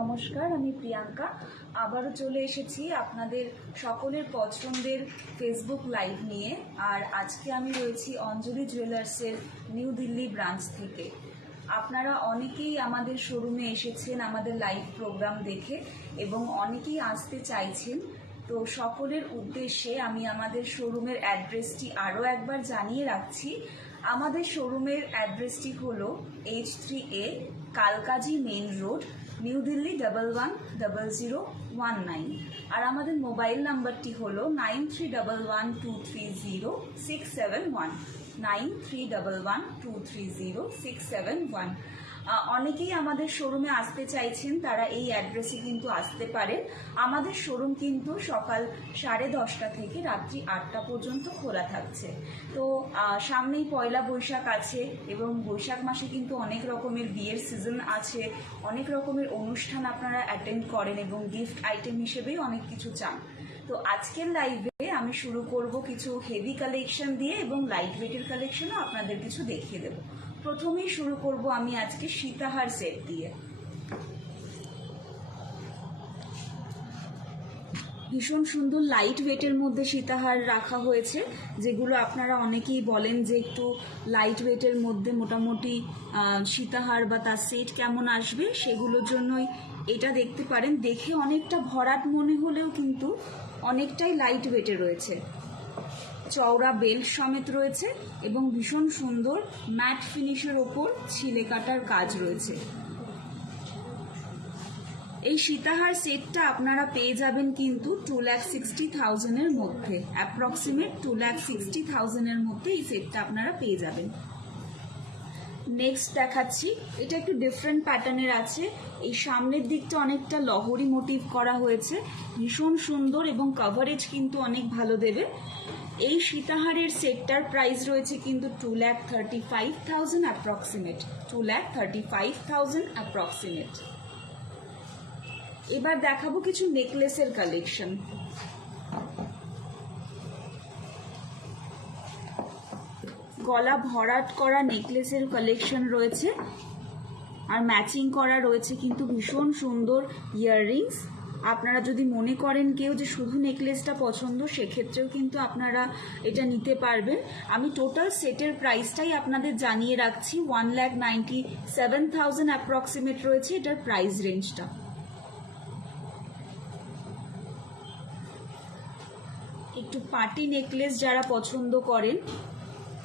নমস্কার, আমি প্রিয়াঙ্কা। আবারও চলে এসেছি আপনাদের সকলের পছন্দের ফেসবুক লাইভ নিয়ে। আর আজকে আমি রয়েছি অঞ্জলি জুয়েলার্সের নিউ দিল্লি ব্রাঞ্চ থেকে। আপনারা অনেকেই আমাদের শোরুমে এসেছেন আমাদের লাইভ প্রোগ্রাম দেখে এবং অনেকেই আসতে চাইছেন। তো সকলের উদ্দেশ্যে আমি আমাদের শোরুমের অ্যাড্রেসটি আরও একবার জানিয়ে রাখছি। আমাদের শোরুমের অ্যাড্রেসটি হলো H3A Kalkaji main road, new Delhi 111019। আর আমাদের মোবাইল নাম্বারটি হলো 9311230671, 9311230671। অনেকেই আমাদের শোরুমে আসতে চাইছেন, তারা এই অ্যাড্রেসে কিন্তু আসতে পারেন। আমাদের শোরুম কিন্তু সকাল 10:30 থেকে রাত্রি 8টা পর্যন্ত খোলা থাকছে। তো সামনেই পয়লা বৈশাখ আছে এবং বৈশাখ মাসে কিন্তু অনেক রকমের বিয়ের সিজন আছে, অনেক রকমের অনুষ্ঠান আপনারা অ্যাটেন্ড করেন এবং গিফট আইটেম হিসেবেই অনেক কিছু চান। তো আজকের লাইভে আমি শুরু করব কিছু হেভি কালেকশন দিয়ে এবং লাইট ওয়েটের কালেকশনও আপনাদের কিছু দেখিয়ে দেব। প্রথমেই শুরু করব আমি আজকে সীতাহার সেট দিয়ে। ভীষণ সুন্দর লাইট ওয়েটের মধ্যে সীতাহার রাখা হয়েছে, যেগুলো আপনারা অনেকেই বলেন যে একটু লাইট ওয়েটের মধ্যে মোটামুটি সীতাহার বা তার সেট কেমন আসবে, সেগুলোর জন্যই এটা দেখতে পারেন। দেখে অনেকটা ভরাট মনে হলেও কিন্তু অনেকটাই লাইট ওয়েটে রয়েছে। চওড়া বেল্ট সমেত রয়েছে এবং ভীষণ সুন্দর ম্যাট ফিনিশের ওপর ছিলে কাটার কাজ রয়েছে। এই সীতাহার সেটটা আপনারা পেয়ে যাবেন কিন্তু 2,60,000-এর মধ্যে, অ্যাপ্রক্সিমেট 2,60,000-এর মধ্যে এই সেটটা আপনারা পেয়ে যাবেন। নেক্সট দেখাচ্ছি, এটা একটু ডিফারেন্ট প্যাটার্নের আছে। এই সামনের দিকটা অনেকটা লহরি মোটিভ করা হয়েছে, ভীষণ সুন্দর এবং কভারেজ কিন্তু অনেক ভালো দেবে। এই সীতাহারের সেটটার প্রাইস রয়েছে কিন্তু 2,35,000 অ্যাপ্রক্সিমেট, 2,35,000 অ্যাপ্রক্সিমেট। এবার দেখাবো কিছু নেকলেসের কালেকশন। গলা ভরাট করা নেকলেসের কালেকশন রয়েছে আর ম্যাচিং করা রয়েছে কিন্তু ভীষণ সুন্দর ইয়াররিংস। আপনারা যদি মনে করেন কেউ যে শুধু নেকলেসটা পছন্দ, সেক্ষেত্রেও কিন্তু আপনারা এটা নিতে পারবেন। আমি টোটাল সেটের প্রাইসটাই আপনাদের জানিয়ে রাখছি, 1,97,000 অ্যাপ্রক্সিমেট রয়েছে এটার প্রাইস রেঞ্জটা। একটু পার্টি নেকলেস যারা পছন্দ করেন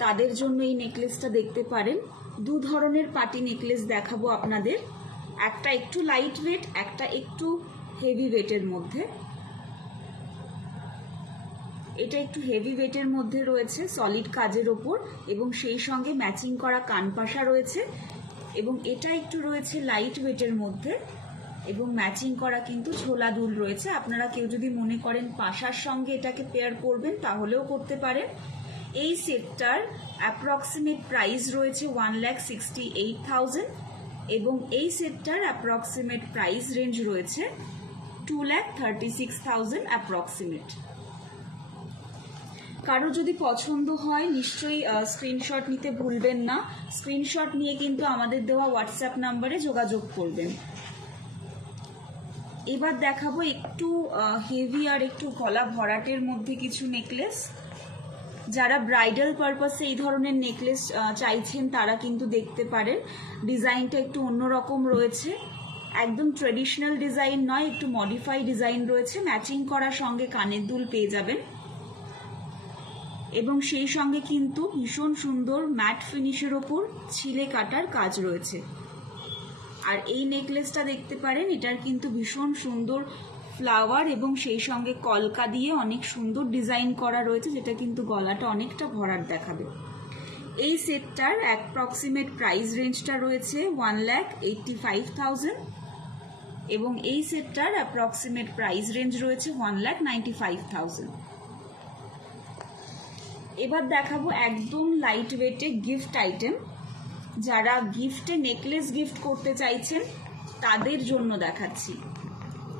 তাদের জন্য এই নেকলেসটা দেখতে পারেন। দু ধরনের পার্টি নেকলেস দেখাবো আপনাদের, একটা একটু লাইট ওয়েট, একটা একটু হেভি ওয়েটের মধ্যে। এটা একটু হেভি ওয়েটের মধ্যে রয়েছে সলিড কাজের ওপর এবং সেই সঙ্গে ম্যাচিং করা কানপাশা রয়েছে, এবং এটা একটু রয়েছে লাইট ওয়েটের মধ্যে এবং ম্যাচিং করা কিন্তু ঝোলা দুল রয়েছে। আপনারা কেউ যদি মনে করেন পাশার সঙ্গে এটাকে পেয়ার করবেন তাহলেও করতে পারেন। এই সেটটার অ্যাপ্রক্সিমেট প্রাইস রয়েছে 1,68,000 এবং এই সেটটার অ্যাপ্রক্সিমেট প্রাইস রেঞ্জ রয়েছে 2,36,000 অ্যাপ্রক্সিমেট। কারো যদি পছন্দ হয় নিশ্চয়ই স্ক্রিনশট নিতে ভুলবেন না। স্ক্রিনশট নিয়ে কিন্তু আমাদের দেওয়া হোয়াটসঅ্যাপ নাম্বারে যোগাযোগ করবেন। এবার দেখাবো একটু হেভি আর একটু গলা ভরাটের মধ্যে কিছু নেকলেস। যারা ব্রাইডাল পারপাসে এই ধরনের নেকলেস চাইছেন তারা কিন্তু দেখতে পারেন। ডিজাইনটা একটু অন্যরকম রয়েছে, একদম ট্রেডিশনাল ডিজাইন নয়, একটু মডিফাই ডিজাইন রয়েছে। ম্যাচিং করার সঙ্গে কানের দুল পেয়ে যাবেন এবং সেই সঙ্গে কিন্তু ভীষণ সুন্দর ম্যাট ফিনিশের ওপর ছিলে কাটার কাজ রয়েছে। আর এই নেকলেসটা দেখতে পারেন, এটার কিন্তু ভীষণ সুন্দর ফ্লাওয়ার এবং সেই সঙ্গে কলকা দিয়ে অনেক সুন্দর ডিজাইন করা রয়েছে, যেটা কিন্তু গলাটা অনেকটা ভরাট দেখাবে। এই সেটটার অ্যাপ্রক্সিমেট প্রাইস রেঞ্জটা রয়েছে 1,85,000 এবং এই সেটটার অ্যাপ্রক্সিমেট প্রাইস রেঞ্জ রয়েছে 1,95,000। এবার দেখাবো একদম লাইট ওয়েটে গিফট আইটেম। যারা গিফটে নেকলেস গিফট করতে চাইছেন তাদের জন্য দেখাচ্ছি।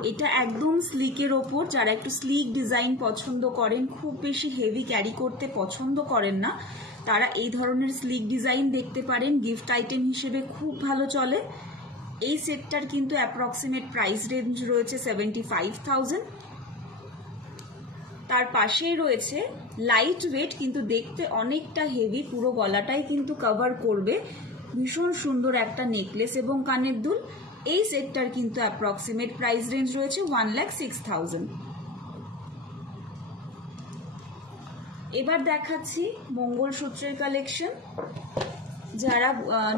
এটা একদম স্লিকের ওপর, যারা একটু স্লিক ডিজাইন পছন্দ করেন, খুব বেশি হেভি ক্যারি করতে পছন্দ করেন না, তারা এই ধরনের স্লিক ডিজাইন দেখতে পারেন। গিফট আইটেম হিসেবে খুব ভালো চলে। এই সেটটার কিন্তু অ্যাপ্রক্সিমেট প্রাইস রেঞ্জ রয়েছে 75,000। তার পাশেই রয়েছে লাইট ওয়েট কিন্তু দেখতে অনেকটা হেভি, পুরো গলাটাই কিন্তু কভার করবে, ভীষণ সুন্দর একটা নেকলেস এবং কানের দুল। এই সেটটার কিন্তু অ্যাপ্রক্সিমেট প্রাইস রেঞ্জ রয়েছে 1,06,000। এবার দেখাচ্ছি মঙ্গলসূত্রের কালেকশন। যারা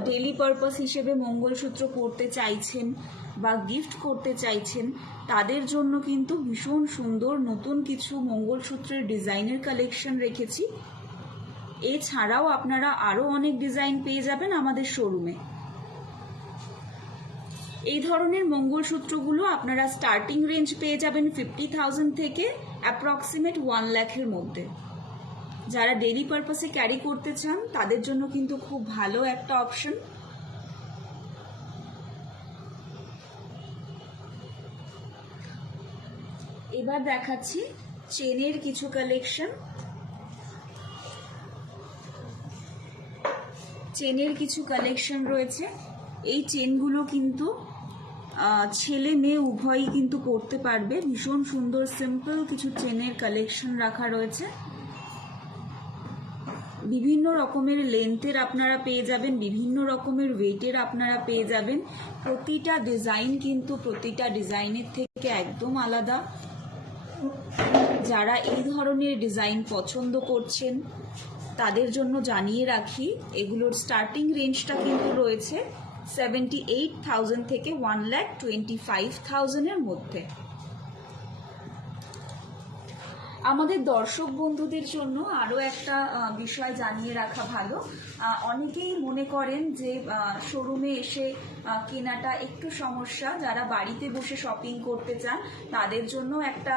ডেলি পারপাস হিসেবে মঙ্গলসূত্র পরতে চাইছেন বা গিফট করতে চাইছেন তাদের জন্য কিন্তু ভীষণ সুন্দর নতুন কিছু মঙ্গলসূত্রের ডিজাইনের কালেকশন রেখেছি। এছাড়াও আপনারা আরও অনেক ডিজাইন পেয়ে যাবেন আমাদের শোরুমে। এই ধরনের মঙ্গলসূত্রগুলো আপনারা স্টার্টিং রেঞ্জ পেয়ে যাবেন 50,000 থেকে অ্যাপ্রক্সিমেট 1 লাখের মধ্যে। যারা ডেইলি পারপাসে ক্যারি করতে চান তাদের জন্য কিন্তু খুব ভালো একটা অপশন। এবার দেখাচ্ছি চেনের কিছু কালেকশন। চেনের কিছু কালেকশন রয়েছে। এই চেনগুলো কিন্তু ছেলে মেয়ে উভয়ই কিন্তু পরতে পারবে। ভীষণ সুন্দর সিম্পল কিছু চেনের কালেকশন রাখা রয়েছে। বিভিন্ন রকমের লেন্থের আপনারা পেয়ে যাবেন, বিভিন্ন রকমের ওয়েটের আপনারা পেয়ে যাবেন। প্রতিটা ডিজাইন কিন্তু প্রতিটা ডিজাইনের থেকে একদম আলাদা। যারা এই ধরনের ডিজাইন পছন্দ করছেন তাদের জন্য জানিয়ে রাখি এগুলোর স্টার্টিং রেঞ্জটা কিন্তু রয়েছে 78,000 থেকে 1,25,000-এর মধ্যে। আমাদের দর্শক বন্ধুদের জন্য আরও একটা বিষয় জানিয়ে রাখা ভালো। অনেকেই মনে করেন যে শোরুমে এসে কেনাটা একটু সমস্যা। যারা বাড়িতে বসে শপিং করতে চান তাদের জন্য একটা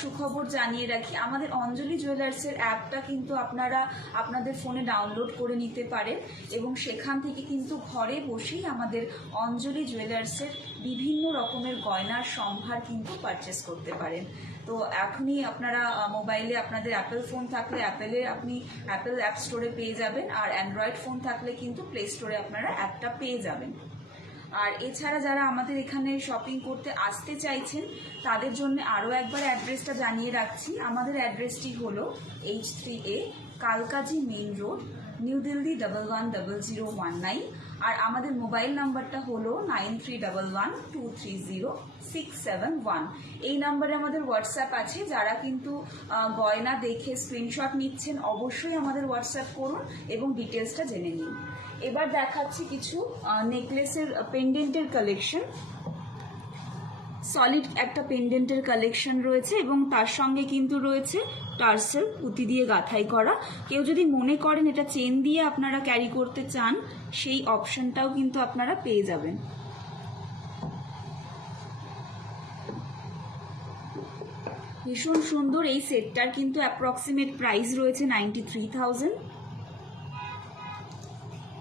সুখবর জানিয়ে রাখি, আমাদের অঞ্জলি জুয়েলার্সের অ্যাপটা কিন্তু আপনারা আপনাদের ফোনে ডাউনলোড করে নিতে পারেন এবং সেখান থেকে কিন্তু ঘরে বসেই আমাদের অঞ্জলি জুয়েলার্সের বিভিন্ন রকমের গয়নার সম্ভার কিন্তু পারচেস করতে পারেন। তো এখনই আপনারা মোবাইলে আপনাদের অ্যাপেল ফোন থাকলে আপনি অ্যাপেল অ্যাপ স্টোরে পেয়ে যাবেন, আর অ্যান্ড্রয়েড ফোন থাকলে কিন্তু প্লে স্টোরে আপনারা অ্যাপটা পেয়ে যাবেন। আর এছাড়া যারা আমাদের এখানে শপিং করতে আসতে চাইছেন তাদের জন্য আরও একবার অ্যাড্রেসটা জানিয়ে রাখছি। আমাদের অ্যাড্রেসটি হলো H3A Kalkaji main road, new Delhi 110019। আর আমাদের মোবাইল নাম্বারটা হলো 9311230671। এই নাম্বারে আমাদের হোয়াটসঅ্যাপ আছে। যারা কিন্তু গয়না দেখে স্ক্রিনশট নিচ্ছেন অবশ্যই আমাদের হোয়াটসঅ্যাপ করুন এবং ডিটেলসটা জেনে নিন। এবার দেখাচ্ছি কিছু নেকলেসের পেন্ডেন্টের কালেকশন। সলিড একটা পেন্ডেন্টের কালেকশন রয়েছে এবং তার সঙ্গে কিন্তু রয়েছে টার্সেল পুঁতি দিয়ে গাঁথাই করা। কেউ যদি মনে করেন এটা চেন দিয়ে আপনারা ক্যারি করতে চান সেই অপশনটাও কিন্তু আপনারা পেয়ে যাবেন। ভীষণ সুন্দর এই সেটটার কিন্তু অ্যাপ্রক্সিমেট প্রাইস রয়েছে 93,000।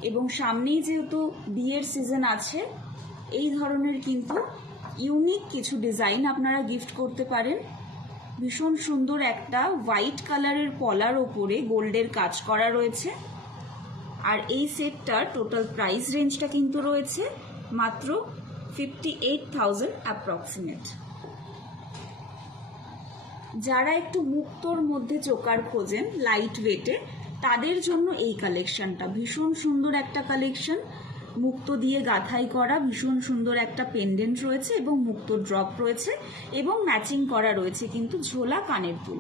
এবং সামনেই যেহেতু বিয়ের সিজন আছে এই ধরনের কিন্তু ইউনিক কিছু ডিজাইন আপনারা গিফট করতে পারেন। ভীষণ সুন্দর একটা হোয়াইট কালারের পলার ওপরে গোল্ডের কাজ করা রয়েছে। আর এই সেটটার টোটাল প্রাইস রেঞ্জটা কিন্তু রয়েছে মাত্র 58,000 অ্যাপ্রক্সিমেট। যারা একটু মুক্তোর মধ্যে চোকার খোঁজেন লাইট ওয়েটে তাদের জন্য এই কালেকশনটা ভীষণ সুন্দর একটা কালেকশন। মুক্তো দিয়ে গাঁথাই করা ভীষণ সুন্দর একটা পেন্ডেন্ট রয়েছে এবং মুক্তো ড্রপ রয়েছে এবং ম্যাচিং করা রয়েছে কিন্তু ঝোলা কানের দুল।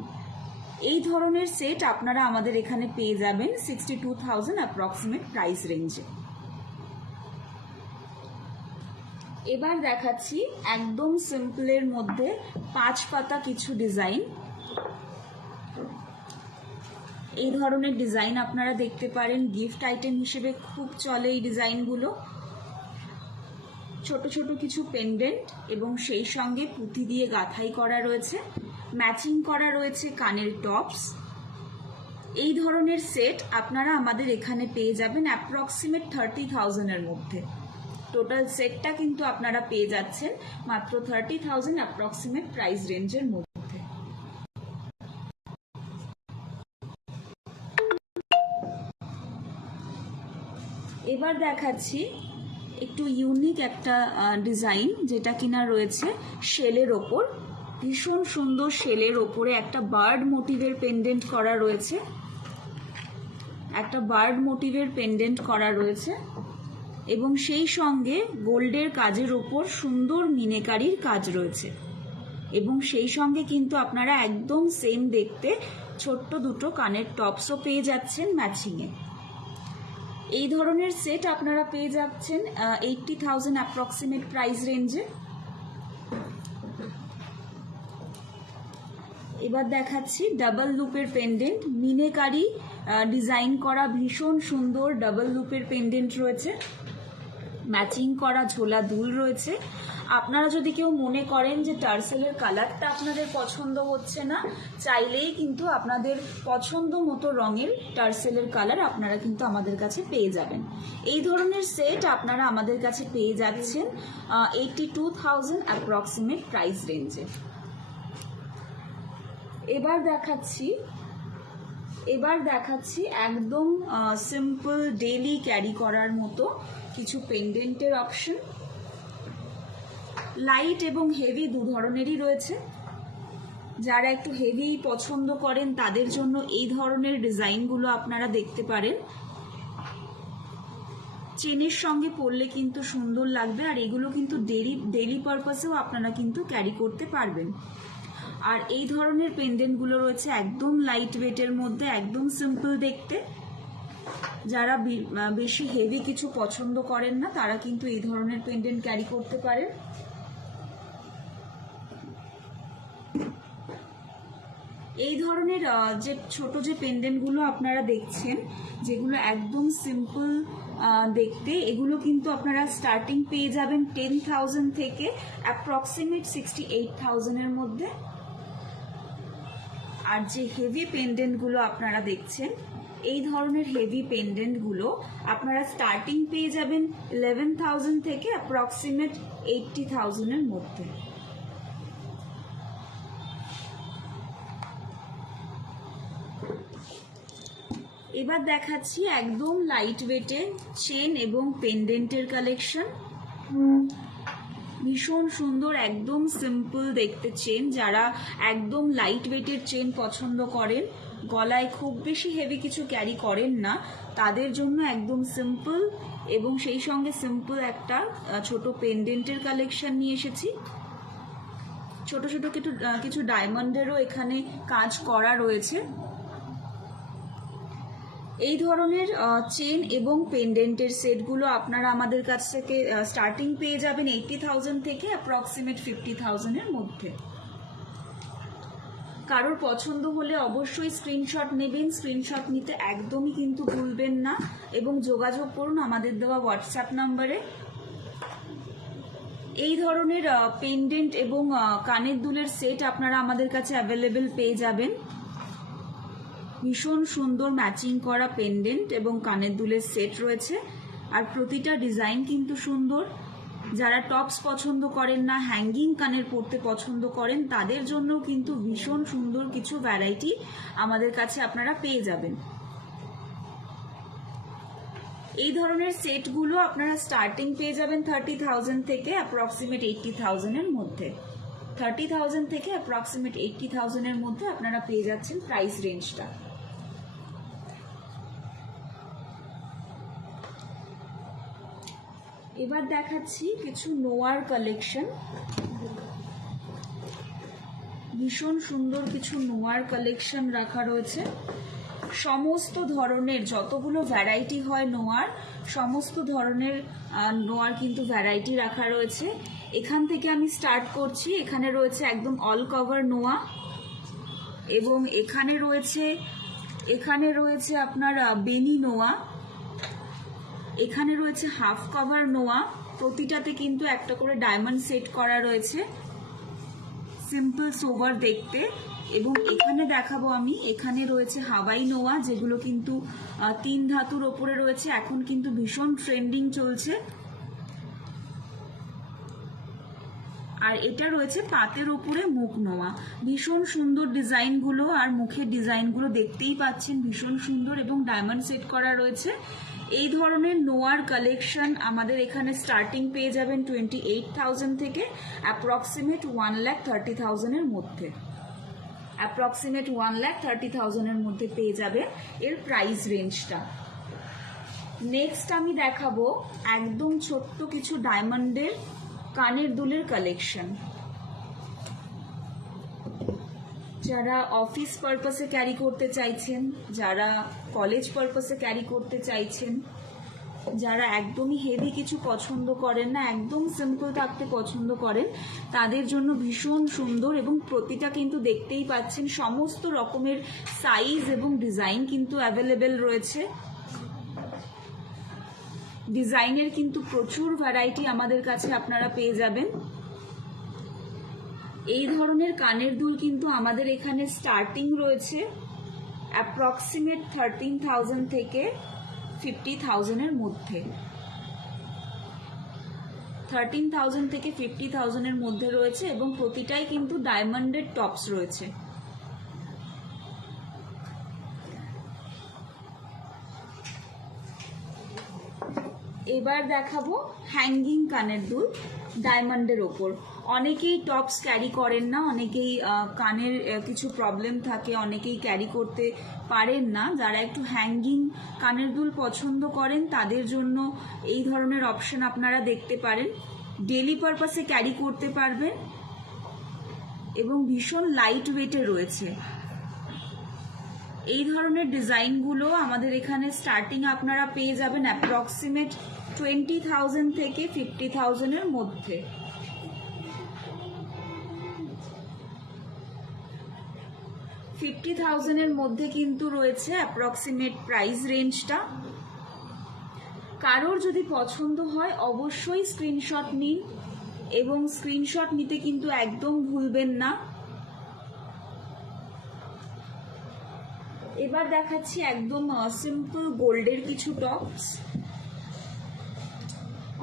এই ধরনের সেট আপনারা আমাদের এখানে পেয়ে যাবেন 62,000 অ্যাপ্রক্সিমেট প্রাইস রেঞ্জে। এবার দেখাচ্ছি একদম সিম্পলের মধ্যে 5 পাতা কিছু ডিজাইন। এই ধরনের ডিজাইন আপনারা দেখতে পারেন, গিফট আইটেম হিসেবে খুব চলে এই ডিজাইনগুলো। ছোট ছোট কিছু পেন্ডেন্ট এবং সেই সঙ্গে পুঁতি দিয়ে গাঁথাই করা রয়েছে, ম্যাচিং করা রয়েছে কানের টপস। এই ধরনের সেট আপনারা আমাদের এখানে পেয়ে যাবেন অ্যাপ্রক্সিমেট 30,000-এর মধ্যে। টোটাল সেটটা কিন্তু আপনারা পেয়ে যাচ্ছেন মাত্র 30,000 অ্যাপ্রক্সিমেট প্রাইস রেঞ্জের মধ্যে। এবার দেখাচ্ছি একটু ইউনিক একটা ডিজাইন, যেটা কিনা রয়েছে শেলের ওপর, ভীষণ সুন্দর শেলের ওপরে একটা বার্ড মোটিভের পেন্ডেন্ট করা রয়েছে, একটা বার্ড মোটিভের পেন্ডেন্ট করা রয়েছে এবং সেই সঙ্গে গোল্ডের কাজের ওপর সুন্দর মিনেকারির কাজ রয়েছে এবং সেই সঙ্গে কিন্তু আপনারা একদম সেম দেখতে ছোট্ট দুটো কানের টপসও পেয়ে যাচ্ছেন ম্যাচিংয়ে। এই ধরনের সেট আপনারা পেয়ে যাচ্ছেন 80,000 অ্যাপ্রক্সিমেট প্রাইস রেঞ্জে। এবার দেখাচ্ছি ডাবল লুপের পেন্ডেন্ট, মিনেকারি ডিজাইন করা ভীষণ সুন্দর ডাবল লুপের পেন্ডেন্ট রয়েছে, ম্যাচিং করা ঝোলা দুল রয়েছে। আপনারা যদি কেউ মনে করেন যে টার্সেলের কালারটা আপনাদের পছন্দ হচ্ছে না, চাইলেই কিন্তু আপনাদের পছন্দ মতো রঙের টার্সেলের কালার আপনারা কিন্তু আমাদের কাছে পেয়ে যাবেন। এই ধরনের সেট আপনারা আমাদের কাছে পেয়ে যাচ্ছেন 82,000 অ্যাপ্রক্সিমেট প্রাইস রেঞ্জে। এবার দেখাচ্ছি একদম সিম্পল ডেইলি ক্যারি করার মতো কিছু পেন্ডেন্টের অপশন। লাইট এবং হেভি দু ধরনেরই রয়েছে। যারা একটু হেভি পছন্দ করেন তাদের জন্য এই ধরনের ডিজাইনগুলো আপনারা দেখতে পারেন। চেনের সঙ্গে পরলে কিন্তু সুন্দর লাগবে, আর এগুলো কিন্তু ডেইলি পারপাসেও আপনারা কিন্তু ক্যারি করতে পারবেন। আর এই ধরনের পেন্ডেন্টগুলো রয়েছে একদম লাইট ওয়েটের মধ্যে, একদম সিম্পল দেখতে। যারা বেশি হেভি কিছু পছন্দ করেন না তারা কিন্তু এই ধরনের পেন্ডেন্ট ক্যারি করতে পারেন। এই ধরনের যে ছোট যে পেন্ডেন্টগুলো আপনারা দেখছেন, যেগুলো একদম সিম্পল দেখতে, এগুলো কিন্তু আপনারা স্টার্টিং পেয়ে যাবেন 10,000 থেকে অ্যাপ্রক্সিমেট 68,000-এর মধ্যে। আর যে হেভি পেন্ডেন্টগুলো আপনারা দেখছেন, এই ধরনের হেভি পেন্ডেন্টগুলো আপনারা স্টার্টিং পেয়ে যাবেন 11,000 থেকে অ্যাপ্রক্সিমেট 80,000-এর মধ্যে। এবার দেখাচ্ছি একদম লাইট ওয়েটের চেন এবং পেন্ডেন্টের কালেকশন। ভীষণ সুন্দর একদম সিম্পল দেখতে চেন। যারা একদম লাইট ওয়েটের চেন পছন্দ করেন, গলায় খুব বেশি হেভি কিছু ক্যারি করেন না, তাদের জন্য একদম সিম্পল এবং সেই সঙ্গে সিম্পল একটা ছোট পেন্ডেন্টের কালেকশন নিয়ে এসেছি। ছোট ছোট কিছু ডায়মন্ডেরও এখানে কাজ করা রয়েছে। এই ধরনের চেন এবং পেন্ডেন্টের সেটগুলো আপনারা আমাদের কাছ থেকে স্টার্টিং পেয়ে যাবেন 80,000 থেকে অ্যাপ্রক্সিমেট 50,000-এর মধ্যে। কারোর পছন্দ হলে অবশ্যই স্ক্রিনশট নেবেন, স্ক্রিনশট নিতে একদমই কিন্তু ভুলবেন না এবং যোগাযোগ করুন আমাদের দেওয়া হোয়াটসঅ্যাপ নাম্বারে। এই ধরনের পেন্ডেন্ট এবং কানের দুলের সেট আপনারা আমাদের কাছে অ্যাভেলেবেল পেয়ে যাবেন। ভীষণ সুন্দর ম্যাচিং করা পেন্ডেন্ট এবং কানের দুলের সেট রয়েছে, আর প্রতিটা ডিজাইন কিন্তু সুন্দর। যারা টপস পছন্দ করেন না, হ্যাঙ্গিং কানের পরতে পছন্দ করেন, তাদের জন্য কিন্তু ভীষণ সুন্দর কিছু ভ্যারাইটি আমাদের কাছে আপনারা পেয়ে যাবেন। এই ধরনের সেটগুলো আপনারা স্টার্টিং পেয়ে যাবেন 30,000 থেকে অ্যাপ্রক্সিমেট 80,000-এর মধ্যে। 30,000 থেকে অ্যাপ্রক্সিমেট 80,000-এর মধ্যে আপনারা পেয়ে যাচ্ছেন প্রাইস রেঞ্জটা। এবার দেখাচ্ছি কিছু নোয়ার কালেকশন। ভীষণ সুন্দর কিছু নোয়ার কালেকশন রাখা রয়েছে। সমস্ত ধরনের যতগুলো ভ্যারাইটি হয় নোয়ার, সমস্ত ধরনের নোয়ার কিন্তু ভ্যারাইটি রাখা রয়েছে। এখান থেকে আমি স্টার্ট করছি। এখানে রয়েছে একদম অল কভার নোয়া এবং এখানে রয়েছে আপনার বেনি নোয়া, এখানে রয়েছে হাফ কভার নোয়া। প্রতিটাতে কিন্তু একটা করে ডায়মন্ড সেট করা রয়েছে, সিম্পল সোভার দেখতে। এবং এখানে দেখাবো আমি, এখানে রয়েছে হাওয়াই নোয়া, যেগুলো কিন্তু 3 ধাতুর ওপরে রয়েছে, এখন কিন্তু ভীষণ ট্রেন্ডিং চলছে। আর এটা রয়েছে পাতের উপরে মুখ নোয়া। ভীষণ সুন্দর ডিজাইনগুলো, আর মুখের ডিজাইনগুলো দেখতেই পাচ্ছেন ভীষণ সুন্দর এবং ডায়মন্ড সেট করা রয়েছে। এই ধরনের নোয়ার কালেকশন আমাদের এখানে স্টার্টিং পেয়ে যাবেন 28,000 থেকে অ্যাপ্রক্সিমেট 1,30,000-এর মধ্যে। অ্যাপ্রক্সিমেট 1,30,000-এর মধ্যে পেয়ে যাবে এর প্রাইস রেঞ্জটা। নেক্সট আমি দেখাবো একদম ছোট্ট কিছু ডায়মন্ডের কানের দুলের কালেকশন। যারা অফিস পারপাসে ক্যারি করতে চাইছেন, যারা কলেজ পারপাসে ক্যারি করতে চাইছেন, যারা একদমই হেভি কিছু পছন্দ করেন না, একদম সিম্পল থাকতে পছন্দ করেন, তাদের জন্য ভীষণ সুন্দর। এবং প্রতিটা কিন্তু দেখতেই পাচ্ছেন সমস্ত রকমের সাইজ এবং ডিজাইন কিন্তু অ্যাভেলেবেল রয়েছে। ডিজাইনের কিন্তু প্রচুর ভ্যারাইটি আমাদের কাছে আপনারা পেয়ে যাবেন। এই ধরনের কানের দুল কিন্তু আমাদের এখানে স্টার্টিং রয়েছে অ্যাপ্রক্সিমেট 13,000 থেকে 50,000-এর মধ্যে। 13,000 থেকে 50,000-এর মধ্যে রয়েছে এবং প্রতিটাই কিন্তু ডায়মন্ডের টপস রয়েছে। এবার দেখাবো হ্যাঙ্গিং কানের দুল ডায়মন্ডের ওপর। অনেকেই টপস ক্যারি করেন না, অনেকেই কানের কিছু প্রবলেম থাকে, অনেকেই ক্যারি করতে পারেন না। যারা একটু হ্যাঙ্গিং কানের দুল পছন্দ করেন তাদের জন্য এই ধরনের অপশন আপনারা দেখতে পারেন। ডেলি পারপাসে ক্যারি করতে পারবেন এবং ভীষণ লাইট ওয়েটে রয়েছে। এই ধরনের ডিজাইনগুলো আমাদের এখানে স্টার্টিং আপনারা পেয়ে যাবেন অ্যাপ্রক্সিমেট 20,000 থেকে 50,000-এর মধ্যে। $50,000-এর মধ্যে কিন্তু রয়েছে অ্যাপ্রক্সিমেট প্রাইস রেঞ্জটা। কারোর যদি পছন্দ হয় অবশ্যই স্ক্রিনশট নিন এবং স্ক্রিনশট নিতে কিন্তু একদম ভুলবেন না। এবার দেখাচ্ছি একদম সিম্পল গোল্ডের কিছু টপস।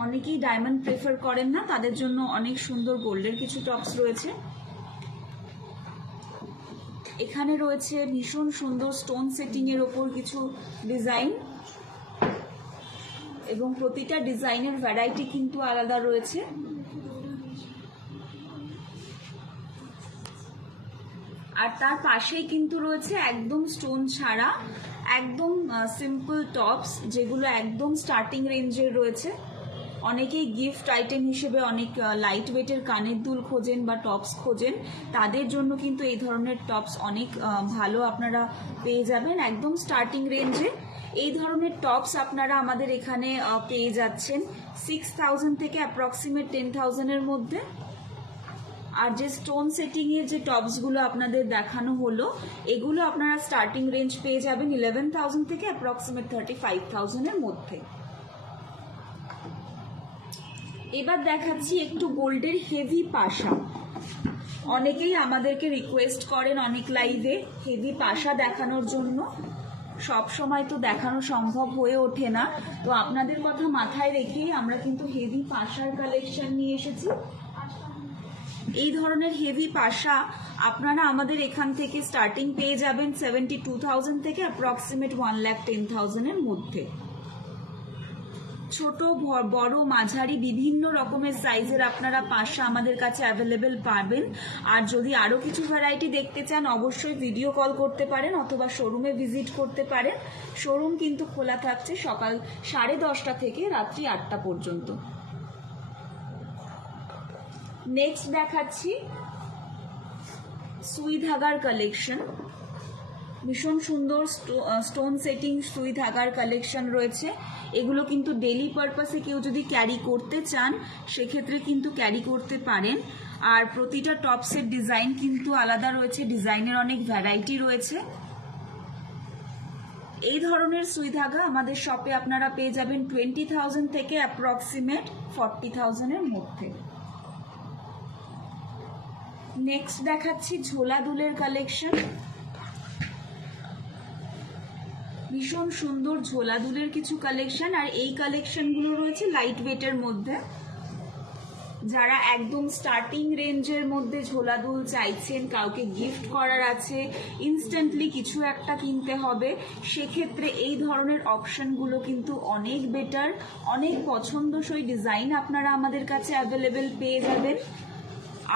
অনেকেই ডায়মন্ড প্রেফার করেন না, তাদের জন্য অনেক সুন্দর গোল্ডের কিছু টপস রয়েছে। এখানে রয়েছে ভীষণ সুন্দর স্টোন সেটিং এর ওপর কিছু ডিজাইন এবং প্রতিটা ডিজাইনের ভ্যারাইটি কিন্তু আলাদা রয়েছে। আর তার পাশেই কিন্তু রয়েছে একদম স্টোন ছাড়া একদম সিম্পল টপস, যেগুলো একদম স্টার্টিং রেঞ্জের রয়েছে। অনেকেই গিফট আইটেম হিসেবে অনেক লাইট ওয়েটের কানের দুল খোঁজেন বা টপস খোঁজেন, তাদের জন্য কিন্তু এই ধরনের টপস অনেক ভালো আপনারা পেয়ে যাবেন একদম স্টার্টিং রেঞ্জে। এই ধরনের টপস আপনারা আমাদের এখানে পেয়ে যাচ্ছেন 6,000 থেকে অ্যাপ্রক্সিমেট 10,000-এর মধ্যে। আর যে স্টোন সেটিং এর যে টপসগুলো আপনাদের দেখানো হলো, এগুলো আপনারা স্টার্টিং রেঞ্জ পেয়ে যাবেন 11,000 থেকে অ্যাপ্রক্সিমেট 35,000-এর মধ্যে। এবার দেখাচ্ছি একটু গোল্ডের হেভি পাশা। অনেকেই আমাদেরকে রিকোয়েস্ট করেন অনেক লাইভে হেভি পাশা দেখানোর জন্য, সব সময় তো দেখানো সম্ভব হয়ে ওঠে না, তো আপনাদের কথা মাথায় রেখেই আমরা কিন্তু হেভি পাশার কালেকশন নিয়ে এসেছি। এই ধরনের হেভি পাশা আপনারা আমাদের এখান থেকে স্টার্টিং পেয়ে যাবেন 72,000 থেকে অ্যাপ্রক্সিমেট 1,10,000-এর মধ্যে। ছোট বড় মাঝারি বিভিন্ন রকমের সাইজের আপনারা পাশা আমাদের কাছে অ্যাভেলেবেল পাবেন। আর যদি আরও কিছু ভ্যারাইটি দেখতে চান অবশ্যই ভিডিও কল করতে পারেন অথবা শোরুমে ভিজিট করতে পারেন। শোরুম কিন্তু খোলা থাকছে সকাল 10:30 থেকে রাত্রি 8টা পর্যন্ত। নেক্সট দেখাচ্ছি সুই ধাগার কালেকশন। ভীষণ সুন্দর স্টোন সেটিং সুই ধাগার কালেকশন রয়েছে। এগুলো কিন্তু ডেলি পারপাসে কেউ যদি ক্যারি করতে চান সেক্ষেত্রে কিন্তু ক্যারি করতে পারেন। আর প্রতিটা টপসের ডিজাইন কিন্তু আলাদা রয়েছে, ডিজাইনের অনেক ভ্যারাইটি রয়েছে। এই ধরনের সুই ধাগা আমাদের শপে আপনারা পেয়ে যাবেন 20,000 থেকে অ্যাপ্রক্সিমেট 40,000-এর মধ্যে। নেক্সট দেখাচ্ছি ঝোলা দুলের কালেকশন। ভীষণ সুন্দর ঝোলা দুলের কিছু কালেকশন, আর এই কালেকশনগুলো রয়েছে লাইট ওয়েটের মধ্যে। যারা একদম স্টার্টিং রেঞ্জের মধ্যে ঝোলা দুল চাইছেন, কাউকে গিফট করার আছে, ইনস্ট্যান্টলি কিছু একটা কিনতে হবে, সেক্ষেত্রে এই ধরনের অপশনগুলো কিন্তু অনেক বেটার। অনেক পছন্দসই ডিজাইন আপনারা আমাদের কাছে অ্যাভেলেবেল পেয়ে যাবেন।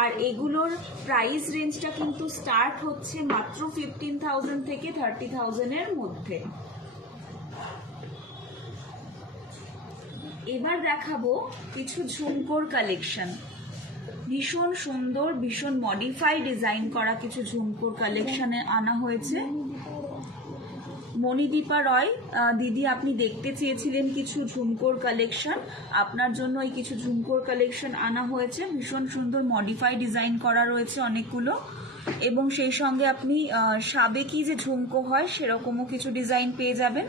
আর এগুলোর প্রাইস রেঞ্জটা কিন্তু স্টার্ট হচ্ছে মাত্র 15,000 থেকে 30,000-এর মধ্যে। এবার দেখাবো কিছু ঝুমকোর কালেকশন। ভীষণ সুন্দর, ভীষণ মডিফাই ডিজাইন করা কিছু ঝুমকোর কালেকশনে আনা হয়েছে। মণিদীপা রয় দিদি, আপনি দেখতে চেয়েছিলেন কিছু ঝুমকোর কালেকশন, আপনার জন্য এই কিছু ঝুমকোর কালেকশন আনা হয়েছে। ভীষণ সুন্দর মডিফাই ডিজাইন করা রয়েছে অনেকগুলো, এবং সেই সঙ্গে আপনি সাবেকি যে ঝুমকো হয় সেরকমও কিছু ডিজাইন পেয়ে যাবেন।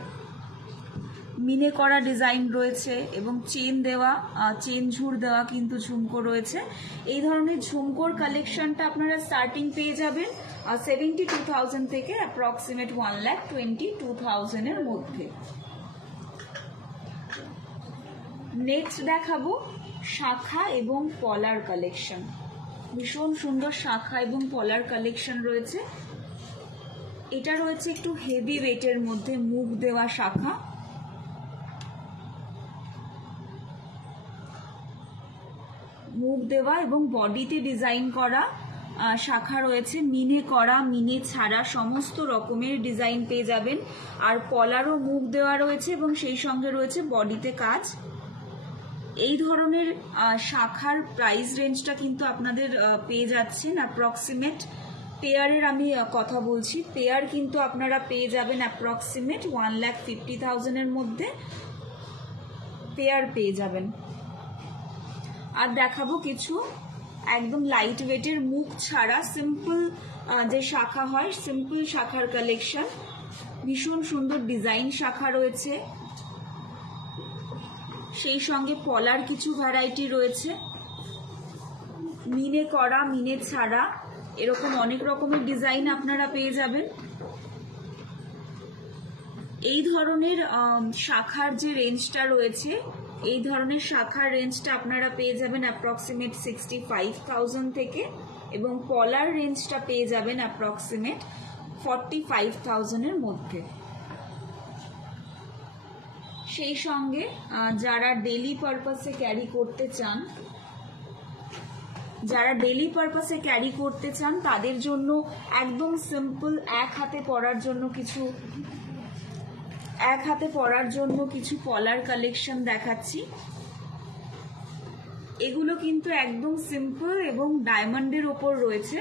মিনে করা ডিজাইন রয়েছে এবং চেন দেওয়া, চেন ঝুর দেওয়া কিন্তু ঝুমকো রয়েছে। এই ধরনের ঝুমকোর কালেকশনটা আপনারা স্টার্টিং পেয়ে যাবেন 72,000 থেকে অ্যাপ্রক্সিমেট 1,22,000-এর মধ্যে। নেক্সট দেখাবো শাখা এবং পলার কালেকশন। ভীষণ সুন্দর শাখা এবং পলার কালেকশন রয়েছে। এটা রয়েছে একটু হেভি ওয়েটের মধ্যে মুখ দেওয়া শাখা। মুখ দেওয়া এবং বডিতে ডিজাইন করা শাখা রয়েছে। মিনে করা, মিনে ছাড়া সমস্ত রকমের ডিজাইন পেয়ে যাবেন। আর পলারও মুখ দেওয়া রয়েছে এবং সেই সঙ্গে রয়েছে বডিতে কাজ। এই ধরনের শাখার প্রাইস রেঞ্জটা কিন্তু আপনাদের পেয়ে যাচ্ছেন অ্যাপ্রক্সিমেট, পেয়ারের আমি কথা বলছি, পেয়ার কিন্তু আপনারা পেয়ে যাবেন অ্যাপ্রক্সিমেট 1,50,000-এর মধ্যে পেয়ার পেয়ে যাবেন। আর দেখাবো কিছু একদম লাইট ওয়েটের মুখ ছাড়া সিম্পল যে শাখা হয়, সিম্পল শাখার কালেকশন। ভীষণ সুন্দর ডিজাইন শাখা রয়েছে, সেই সঙ্গে পলার কিছু ভ্যারাইটি রয়েছে। মিনে করা, মিনে ছাড়া, এরকম অনেক রকমের ডিজাইন আপনারা পেয়ে যাবেন। এই ধরনের শাখার যে রেঞ্জটা রয়েছে, এই ধরনের শাখার রেঞ্জটা আপনারা পেয়ে যাবেন অ্যাপ্রক্সিমেট 65,000 থেকে, এবং পলার রেঞ্জটা পেয়ে যাবেন অ্যাপ্রক্সিমেট 45,000-এর মধ্যে। সেই সঙ্গে যারা ডেলি পারপাসে ক্যারি করতে চান, তাদের জন্য একদম সিম্পল এক হাতে পরার জন্য কিছু পলার কালেকশন দেখাচ্ছি। এগুলো কিন্তু একদম সিম্পল এবং ডায়মন্ডের ওপর রয়েছে।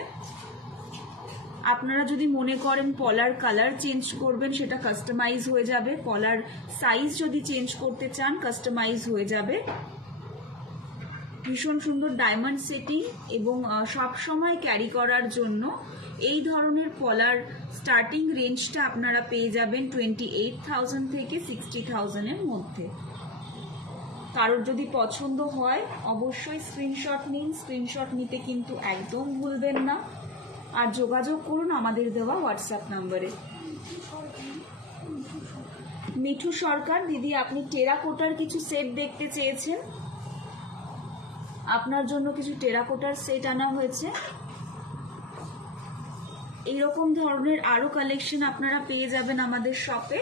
আপনারা যদি মনে করেন পলার কালার চেঞ্জ করবেন, সেটা কাস্টমাইজ হয়ে যাবে। পলার সাইজ যদি চেঞ্জ করতে চান, কাস্টমাইজ হয়ে যাবে। ভীষণ সুন্দর ডায়মন্ড সেটিং এবং সব সময় ক্যারি করার জন্য এই ধরনের পলার স্টার্টিং রেঞ্জটা আপনারা পেয়ে যাবেন 28,000 থেকে 60,000-এর মধ্যে। কারোর যদি পছন্দ হয় অবশ্যই স্ক্রিনশট নিন, স্ক্রিনশট নিতে কিন্তু একদম ভুলবেন না। আর যোগাযোগ করুন আমাদের দেওয়া হোয়াটসঅ্যাপ নাম্বারে। মিঠু সরকার দিদি, আপনি টেরাকোটার কিছু সেট দেখতে চেয়েছেন, আপনার জন্য কিছু টেরাকোটার সেট আনা হয়েছে। এইরকম ধরনের আরো কালেকশন আপনারা পেয়ে যাবেন আমাদের শপে।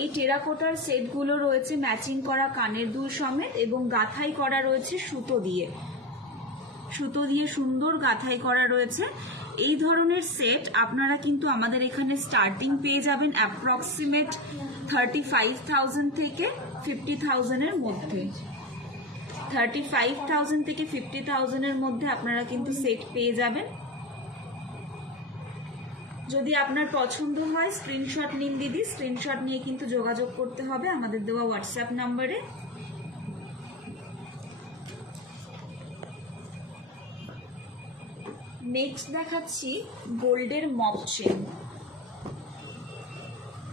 এই টেরাকোটার সেটগুলো রয়েছে ম্যাচিং করা কানের দুল সমেত, এবং গাঁথাই করা রয়েছে সুতো দিয়ে সুন্দর গাঁথাই করা রয়েছে। এই ধরনের সেট আপনারা কিন্তু আমাদের এখানে স্টার্টিং পেয়ে যাবেন অ্যাপ্রক্সিমেট 35,000 থেকে 50,000-এর মধ্যে। 35,000 থেকে 50,000-এর মধ্যে আপনারা কিন্তু সেট পেয়ে যাবেন। যদি আপনার পছন্দ হয় স্ক্রিনশট নিন দিদি, স্ক্রিনশট নিয়ে কিন্তু যোগাযোগ করতে হবে আমাদের দেওয়া হোয়াটসঅ্যাপ নাম্বারে। নেক্সট দেখাচ্ছি গোল্ডের মপ চেন।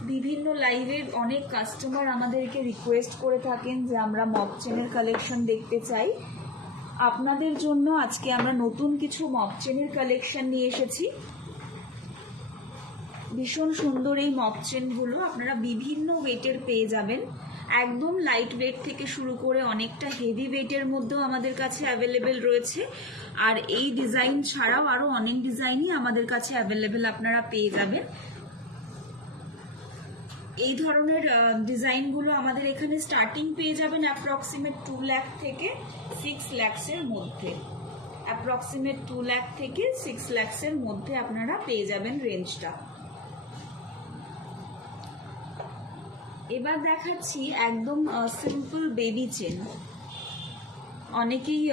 বিভিন্ন লাইভে অনেক কাস্টমার আমাদেরকে রিকোয়েস্ট করে থাকেন যে আমরা মপ চেনের কালেকশন দেখতে চাই। আপনাদের জন্য আজকে আমরা নতুন কিছু মপ চেনের কালেকশন নিয়ে এসেছি। ভীষণ সুন্দর এই মপ চেনগুলো আপনারা বিভিন্ন ওয়েটের পেয়ে যাবেন। একদম লাইট ওয়েট থেকে শুরু করে অনেকটা হেভি ওয়েটের মধ্যেও আমাদের কাছে অ্যাভেলেবেল রয়েছে। আর এই ডিজাইন ছাড়াও আরো অনেক ডিজাইনই আমাদের কাছে অ্যাভেলেবেল আপনারা পেয়ে যাবেন। এই ধরনের ডিজাইনগুলো আমাদের এখানে স্টার্টিং পেয়ে যাবেন অ্যাপ্রক্সিমেট 2 লাখ থেকে 6 লাখসের মধ্যে। অ্যাপ্রক্সিমেট 2 লাখ থেকে 6 লাখসের মধ্যে আপনারা পেয়ে যাবেন রেঞ্জটা। এবার দেখাচ্ছি একদম সিম্পল বেবি চেন। অনেকেই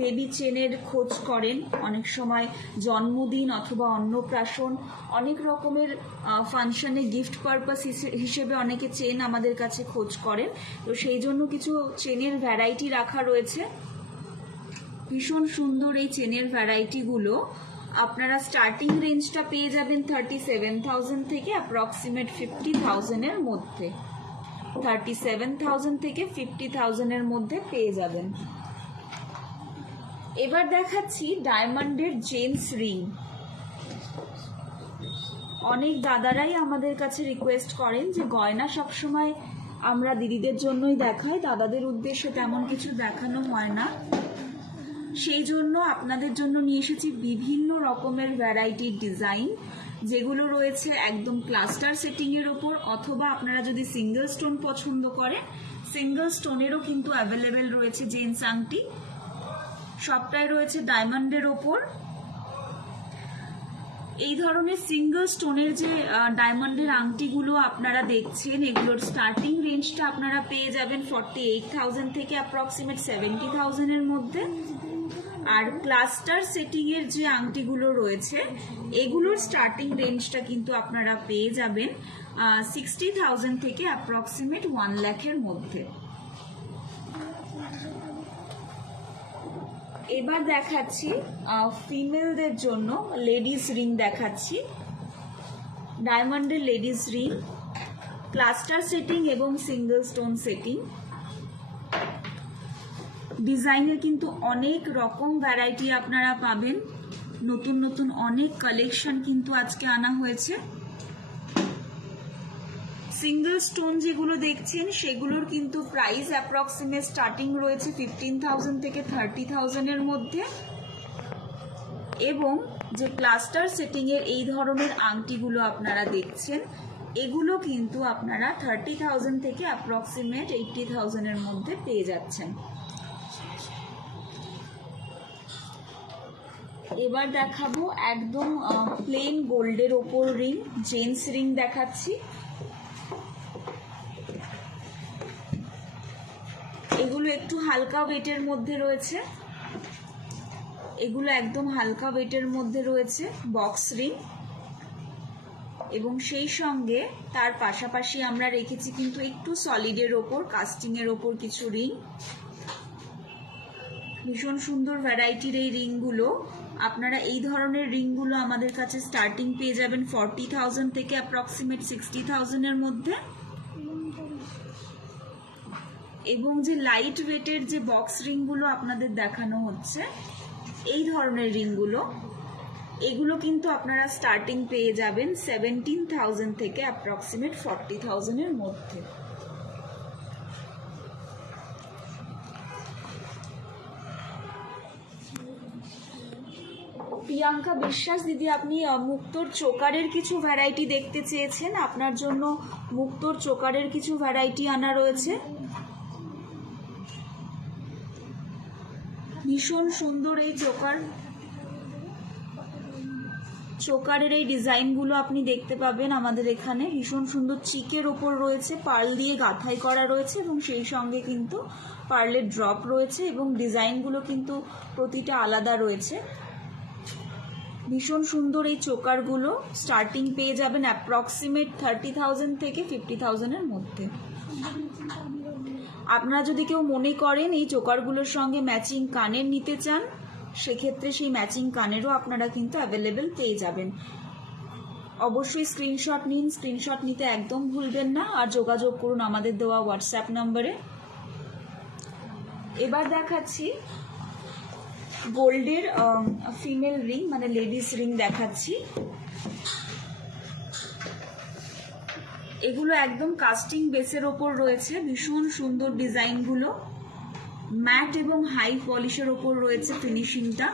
বেবি চেনের খোঁজ করেন, অনেক সময় জন্মদিন অথবা অন্নপ্রাশন অনেক রকমের ফাংশনে গিফট পারপাস হিসেবে অনেকে চেন আমাদের কাছে খোঁজ করেন। তো সেই জন্য কিছু চেনের ভ্যারাইটি রাখা রয়েছে। ভীষণ সুন্দর এই চেনের ভ্যারাইটিগুলো আপনারা স্টার্টিং রেঞ্জটা পেয়ে যাবেন 37,000 থেকে অ্যাপ্রক্সিমেট 50,000 এর মধ্যে। 37,000 থেকে 50,000 এর মধ্যে পেয়ে যাবেন। এবার দেখাচ্ছি ডায়মন্ডের জেন্টস রিং। অনেক দাদারাই আমাদের কাছে রিকোয়েস্ট করেন যে গয়না সবসময় আমরা দিদিদের জন্যই দেখাই, দাদাদের উদ্দেশ্যে তেমন কিছু দেখানো হয় না। সেই জন্য আপনাদের জন্য নিয়ে এসেছি বিভিন্ন রকমের ভ্যারাইটির ডিজাইন, যেগুলো রয়েছে একদম ক্লাস্টার সেটিংয়ের ওপর, অথবা আপনারা যদি সিঙ্গেল স্টোন পছন্দ করেন সিঙ্গেল স্টোনেরও কিন্তু অ্যাভেলেবেল রয়েছে জেন্টস আংটি। সবটাই রয়েছে ডায়মন্ডের ওপর। এই ধরনের সিঙ্গেল স্টোনের যে ডায়মন্ডের আংটিগুলো আপনারা দেখছেন, এগুলোর স্টার্টিং রেঞ্জটা আপনারা পেয়ে যাবেন 48,000 থেকে অ্যাপ্রক্সিমেট 70,000 এর মধ্যে। আর ক্লাস্টার সেটিং এর যে আংটিগুলো রয়েছে এগুলোর স্টার্টিং রেঞ্জটা কিন্তু আপনারা পেয়ে যাবেন 60,000 থেকে অ্যাপ্রক্সিমেট 1 লাখের মধ্যে। এবার দেখাচ্ছি ফিমেলদের জন্য লেডিস রিং দেখাচ্ছি। ডায়মন্ডের লেডিস রিং, ক্লাস্টার সেটিং এবং সিঙ্গেল স্টোন সেটিং। ডিজাইনের কিন্তু অনেক রকম ভ্যারাইটি আপনারা পাবেন। নতুন নতুন অনেক কালেকশন কিন্তু আজকে আনা হয়েছে। সিঙ্গেল স্টোন যেগুলো দেখছেন সেগুলোর কিন্তু প্রাইস অ্যাপ্রক্সিমেট স্টার্টিং রয়েছে 15,000 থেকে 30,000 এর মধ্যে। এবং যে ক্লাস্টার সেটিং এর এই ধরনের আংটিগুলো আপনারা দেখছেন এগুলো কিন্তু আপনারা 30,000 থেকে অ্যাপ্রক্সিমেট 80,000 এর মধ্যে পেয়ে যাচ্ছেন। এবার দেখাবো একদম প্লেন গোল্ডের ওপর রিং, জেন্টস রিং দেখাচ্ছি। এগুলো একটু হালকা ওয়েটের মধ্যে রয়েছে, এগুলো একদম হালকা ওয়েটের মধ্যে রয়েছে বক্স রিং। এবং সেই সঙ্গে তার পাশাপাশি আমরা রেখেছি কিন্তু একটু সলিডের ওপর, কাস্টিং এর ওপর কিছু রিং। ভীষণ সুন্দর ভ্যারাইটির এই রিংগুলো। আপনারা এই ধরনের রিংগুলো আমাদের কাছে স্টার্টিং পেয়ে যাবেন 40,000 থেকে অ্যাপ্রক্সিমেট 60,000 এর মধ্যে। এবং যে লাইট ওয়েটের যে বক্স রিংগুলো আপনাদের দেখানো হচ্ছে এই ধরনের রিংগুলো, এগুলো কিন্তু আপনারা স্টার্টিং পেয়ে যাবেন 17,000 থেকে অ্যাপ্রক্সিমেট 40,000 এর মধ্যে। প্রিয়াঙ্কা বিশ্বাস দিদি, আপনি মুক্তোর চোকারের কিছু ভ্যারাইটি দেখতে চেয়েছেন, আপনার জন্য মুক্তোর চোকারের কিছু ভ্যারাইটি আনা রয়েছে। ভীষণ সুন্দর এই চোকারের এই ডিজাইনগুলো আপনি দেখতে পাবেন আমাদের এখানে। ভীষণ সুন্দর চিকের ওপর রয়েছে, পার্ল দিয়ে গাঁথাই করা রয়েছে এবং সেই সঙ্গে কিন্তু পার্লের ড্রপ রয়েছে এবং ডিজাইনগুলো কিন্তু প্রতিটা আলাদা রয়েছে। ভীষণ সুন্দর এই চোকারগুলো স্টার্টিং পেয়ে যাবেন অ্যাপ্রক্সিমেট 30,000 থেকে 50,000 এর মধ্যে। আপনারা যদি কেউ মনে করেন এই চোকারগুলোর সঙ্গে ম্যাচিং কানের নিতে চান, সেক্ষেত্রে সেই ম্যাচিং কানেরও আপনারা কিন্তু অ্যাভেলেবেল পেয়ে যাবেন। অবশ্যই স্ক্রিনশট নিন, স্ক্রিনশট নিতে একদম ভুলবেন না, আর যোগাযোগ করুন আমাদের দেওয়া হোয়াটসঅ্যাপ নাম্বারে। এবার দেখাচ্ছি গোল্ডের ফিমেল রিং, মানে লেডিস রিং দেখাচ্ছি। এগুলো একদম কাস্টিং বেসের ওপর রয়েছে, ভীষণ সুন্দর ডিজাইনগুলো, ম্যাট এবং হাই পলিশের ওপর রয়েছে ফিনিশিংটা।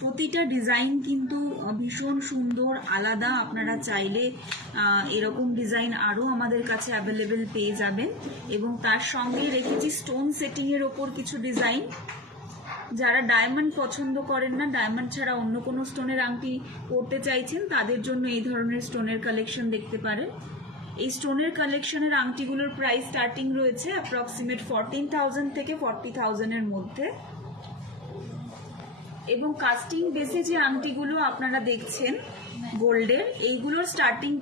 প্রতিটা ডিজাইন কিন্তু ভীষণ সুন্দর, আলাদা। আপনারা চাইলে এরকম ডিজাইন আরও আমাদের কাছে অ্যাভেলেবেল পেয়ে যাবেন। এবং তার সঙ্গে রেখেছি স্টোন সেটিংয়ের ওপর কিছু ডিজাইন। যারা ডায়মন্ড পছন্দ করেন না, ডায়মন্ড ছাড়া অন্য কোনো স্টোনের আংটি পরতে চাইছেন, তাদের জন্য এই ধরনের স্টোনের কালেকশন দেখতে পারেন। এই স্টোনের কালেকশনের আংটিগুলোর প্রাইস স্টার্টিং রয়েছে অ্যাপ্রক্সিমেট 14,000 থেকে 40,000-এর মধ্যে। এবং কাস্টিং বেসে যে আংটিগুলো আপনারা দেখছেন গোল্ডের, এইগুলোর স্টার্টিং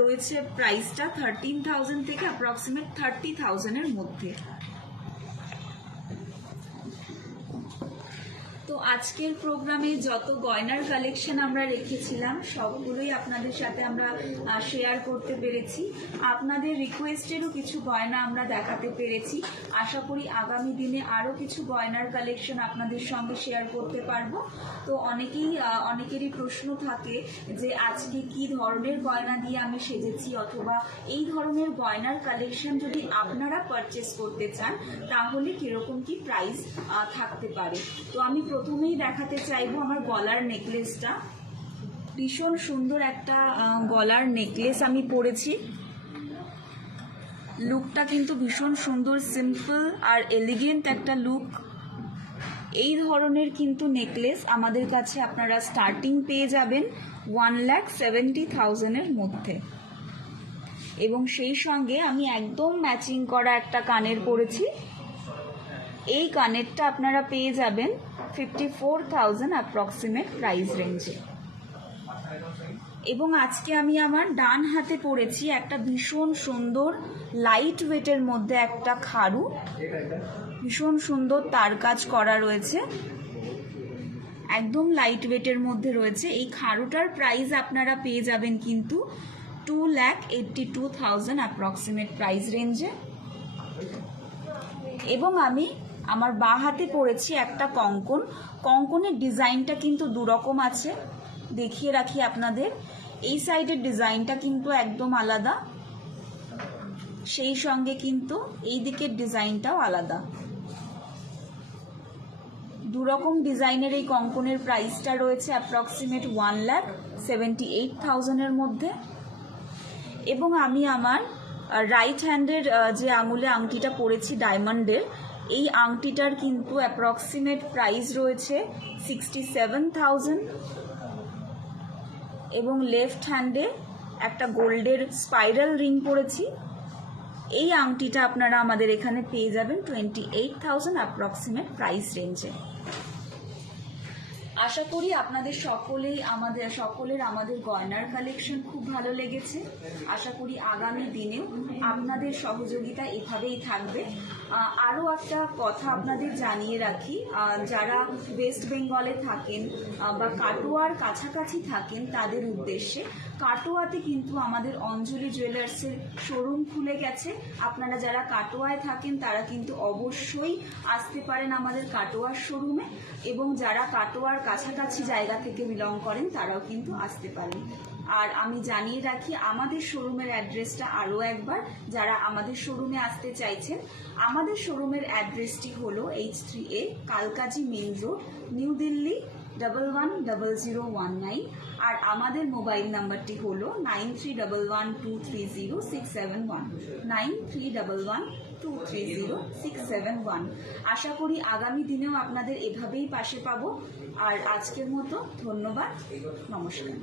রয়েছে প্রাইসটা 13,000 থেকে অ্যাপ্রক্সিমেট 30,000-এর মধ্যে। তো আজকের প্রোগ্রামে যত গয়নার কালেকশন আমরা রেখেছিলাম সবগুলোই আপনাদের সাথে আমরা শেয়ার করতে পেরেছি। আপনাদের রিকোয়েস্টেরও কিছু গয়না আমরা দেখাতে পেরেছি। আশা করি আগামী দিনে আরও কিছু গয়নার কালেকশন আপনাদের সঙ্গে শেয়ার করতে পারবো। তো অনেকেরই প্রশ্ন থাকে যে আজকে কি ধরনের গয়না দিয়ে আমি সেজেছি, অথবা এই ধরনের গয়নার কালেকশন যদি আপনারা পারচেস করতে চান তাহলে কিরকম কি প্রাইস থাকতে পারে। তো আমি প্রথমেই দেখাতে চাইবো আমার গলার নেকলেসটা। ভীষণ সুন্দর একটা গলার নেকলেস আমি পরেছি। লুকটা কিন্তু ভীষণ সুন্দর, সিম্পল আর এলিগেন্ট একটা লুক। এই ধরনের কিন্তু নেকলেস আমাদের কাছে আপনারা স্টার্টিং পেয়ে যাবেন 1,70,000-এর মধ্যে। এবং সেই সঙ্গে আমি একদম ম্যাচিং করা একটা কানের পরেছি। এই কানেরটা আপনারা পেয়ে যাবেন 54,000 অ্যাপ্রক্সিমেট প্রাইস রেঞ্জে। এবং আজকে আমি আমার ডান হাতে পরেছি একটা ভীষণ সুন্দর লাইট ওয়েটের মধ্যে একটা খাড়ু, ভীষণ সুন্দর তার কাজ করা রয়েছে, একদম লাইট ওয়েটের মধ্যে রয়েছে। এই খাড়ুটার প্রাইস আপনারা পেয়ে যাবেন কিন্তু 2,82,000 অ্যাপ্রক্সিমেট প্রাইস রেঞ্জে। এবং আমি আমার বাঁ হাতে পরেছি একটা কঙ্কন। কঙ্কনের ডিজাইনটা কিন্তু দুরকম আছে, দেখিয়ে রাখি আপনাদের। এই সাইডের ডিজাইনটা কিন্তু একদম আলাদা, সেই সঙ্গে কিন্তু এই দিকের ডিজাইনটাও আলাদা। দুরকম ডিজাইনের এই কঙ্কনের প্রাইসটা রয়েছে অ্যাপ্রক্সিমেট 1,78,000-এর মধ্যে। এবং আমি আমার রাইট হ্যান্ডের যে আঙুলে আংটিটা পরেছি ডায়মন্ডের, এই আংটিটার কিন্তু অ্যাপ্রক্সিমেট প্রাইস রয়েছে 67,000। এবং লেফট হ্যান্ডে একটা গোল্ডের স্পাইরাল রিং পরেছি। এই আংটিটা আপনারা আমাদের এখানে পেয়ে যাবেন 28,000 অ্যাপ্রক্সিমেট প্রাইস রেঞ্জে। আশা করি আপনাদের সকলের আমাদের গয়নার কালেকশন খুব ভালো লেগেছে। আশা করি আগামী দিনেও আপনাদের সহযোগিতা এভাবেই থাকবে। আরও একটা কথা আপনাদের জানিয়ে রাখি, যারা ওয়েস্ট বেঙ্গলে থাকেন বা কাটোয়ার কাছাকাছি থাকেন তাদের উদ্দেশ্যে, কাটোয়াতে কিন্তু আমাদের অঞ্জলি জুয়েলার্সের শোরুম খুলে গেছে। আপনারা যারা কাটোয়ায় থাকেন তারা কিন্তু অবশ্যই আসতে পারেন আমাদের কাটোয়ার শোরুমে। এবং যারা কাটোয়ার কাছাকাছি জায়গা থেকে বিলং করেন তারাও কিন্তু আসতে পারেন। আর আমি জানিয়ে রাখি আমাদের শোরুমের অ্যাড্রেসটা আরও একবার, যারা আমাদের শোরুমে আসতে চাইছেন। আমাদের শোরুমের অ্যাড্রেসটি হলো H3A Kalkaji main road, new Delhi 110019। আর আমাদের মোবাইল নাম্বারটি হলো 9311230671, 9311230671। আশা করি আগামী দিনেও আপনাদের এভাবেই পাশে পাবো। আর আজকের মতো ধন্যবাদ, নমস্কার।